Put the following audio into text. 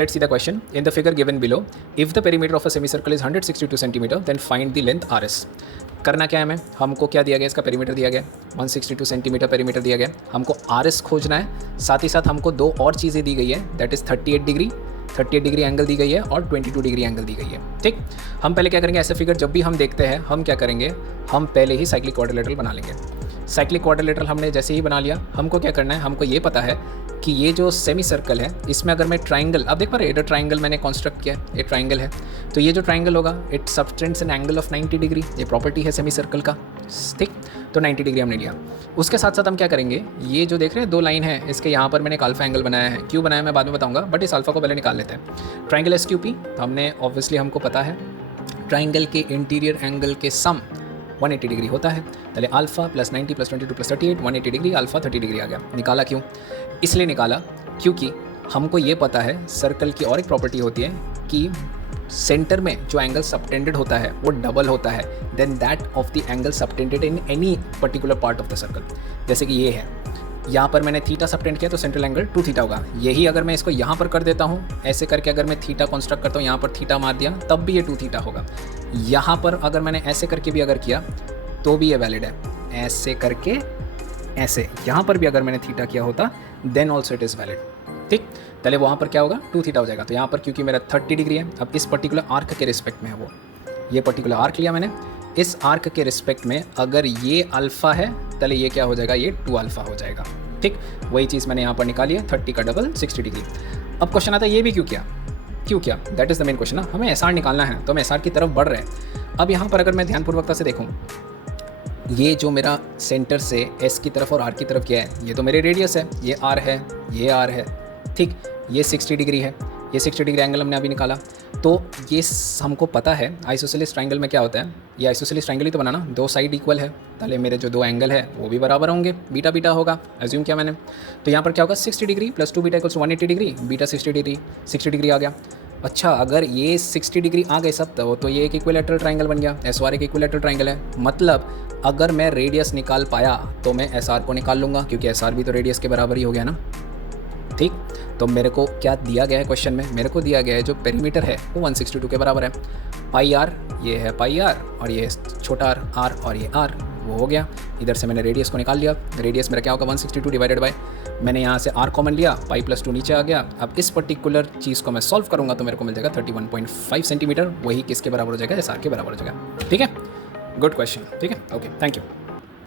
let's see the question. In the figure given below, if the perimeter of a semicircle is 162 cm, then find the length RS. करना क्या है हमें, हमको क्या दिया गया, इसका पेरीमीटर दिया गया 162 सेंटीमीटर पेरीमीटर दिया गया, हमको RS खोजना है। साथ ही साथ हमको दो और चीज़ें दी गई है, दैट इज़ 38 डिग्री एंगल दी गई है और 22 डिग्री एंगल दी गई है। ठीक, हम पहले क्या करेंगे, ऐसे फिगर जब भी हम देखते हैं हम क्या करेंगे, हम पहले ही साइक्लिक क्वाड्रिलेटरल बना लेंगे। साइक्लिक क्वाड्रिलेटरल हमने जैसे ही बना लिया, हमको क्या करना है, हमको ये पता है कि ये जो सेमी सर्कल है इसमें अगर मैं ट्राइंगल, आप देख पा रहे हैं, ये ट्राइंगल मैंने कंस्ट्रक्ट किया है, ये ट्राइंगल है, तो ये जो ट्राइंगल होगा it subtends an angle of 90 degree, ये प्रॉपर्टी है सेमी सर्कल का। ठीक, तो 90 डिग्री हमने लिया। उसके साथ साथ हम क्या करेंगे, ये जो देख रहे हैं दो लाइन है, इसके यहाँ पर मैंने एक अल्फा एंगल बनाया है, क्यों बनाया मैं बाद में बताऊंगा, बट इस अल्फा को पहले निकाल लेते हैं। ट्राइंगल SQP हमने ऑब्वियसली हमको पता है ट्राइंगल के इंटीरियर एंगल के सम 180 डिग्री होता है। पहले alpha plus 90 plus 22 plus 38 180 degree, alpha 30 degree आ गया। निकाला क्यों, इसलिए निकाला क्योंकि हमको ये पता है सर्कल की और एक प्रॉपर्टी होती है कि सेंटर में जो एंगल सबटेंडेड होता है वो डबल होता है then that of the angle subtended in any particular part of the circle. जैसे कि ये है, यहाँ पर मैंने थीटा सबटेंड किया तो सेंट्रल एंगल 2 थीटा होगा। यही अगर मैं इसको यहाँ पर कर देता हूँ, ऐसे करके अगर मैं थीटा कंस्ट्रक्ट करता हूँ, यहाँ पर थीटा मार दिया, तब भी ये 2 थीटा होगा। यहाँ पर अगर मैंने ऐसे करके भी अगर किया तो भी ये वैलिड है, ऐसे करके ऐसे यहाँ पर भी अगर मैंने थीटा किया होता then also it is valid. ठीक, पहले वहाँ पर क्या होगा 2 थीटा हो जाएगा, तो यहाँ पर क्योंकि मेरा 30 डिग्री है, अब इस पर्टिकुलर आर्क के रिस्पेक्ट में है वो, ये पर्टिकुलर आर्क लिया मैंने, इस आर्क के रिस्पेक्ट में अगर ये अल्फ़ा है पहले ये क्या हो जाएगा, ये 2 अल्फ़ा हो जाएगा। ठीक, वही चीज़ मैंने यहाँ पर निकाली है, 30 का डबल 60 डिग्री। अब क्वेश्चन आता है ये भी क्यों किया, that is the main question ना, हमें SR निकालना है तो हम SR की तरफ बढ़ रहे हैं। अब यहाँ पर अगर मैं ध्यानपूर्वकता से देखूँ, ये जो मेरा सेंटर से S की तरफ और R की तरफ क्या है, ये तो मेरे रेडियस है, ये R है, ये R है। ठीक, ये 60 डिग्री है, ये 60 डिग्री एंगल हमने अभी निकाला। तो ये हमको पता है आइसोसेलेस ट्राइंगल में क्या होता है, ये आइसोसेलेस ट्राइंगल ही तो बनाना, दो साइड इक्वल है, पहले मेरे जो दो एंगल है वो भी बराबर होंगे, बीटा बीटा होगा, एज्यूम किया मैंने। तो यहाँ पर क्या होगा 60 degree plus 2 beta equals 180 degree, beta 60 degree आ गया। अच्छा, अगर ये 60 डिग्री आ गए सब तो ये एक इक्विलैटरल ट्राइंगल बन गया, SR एक इक्विलैटरल ट्राइंगल है। मतलब अगर मैं रेडियस निकाल पाया तो मैं SR को निकाल लूँगा, क्योंकि SR भी तो रेडियस के बराबर ही हो गया ना। ठीक, तो मेरे को क्या दिया गया है क्वेश्चन में, मेरे को दिया गया है जो पेरीमीटर है वो 162 के बराबर है। पाई आर, ये है पाई आर, और ये छोटा आर और ये आर, वो हो गया। इधर से मैंने रेडियस को निकाल लिया, रेडियस मेरा क्या होगा 162 डिवाइडेड बाय, मैंने यहाँ से आर कॉमन लिया, पाई प्लस 2 नीचे आ गया। अब इस पर्टिकुलर चीज़ को मैं सॉल्व करूँगा तो मेरे को मिल जाएगा 31.5 सेंटीमीटर, वही किसके बराबर हो जाएगा, SR के बराबर हो जाएगा। ठीक है, गुड क्वेश्चन। ठीक है, ओके, थैंक यू।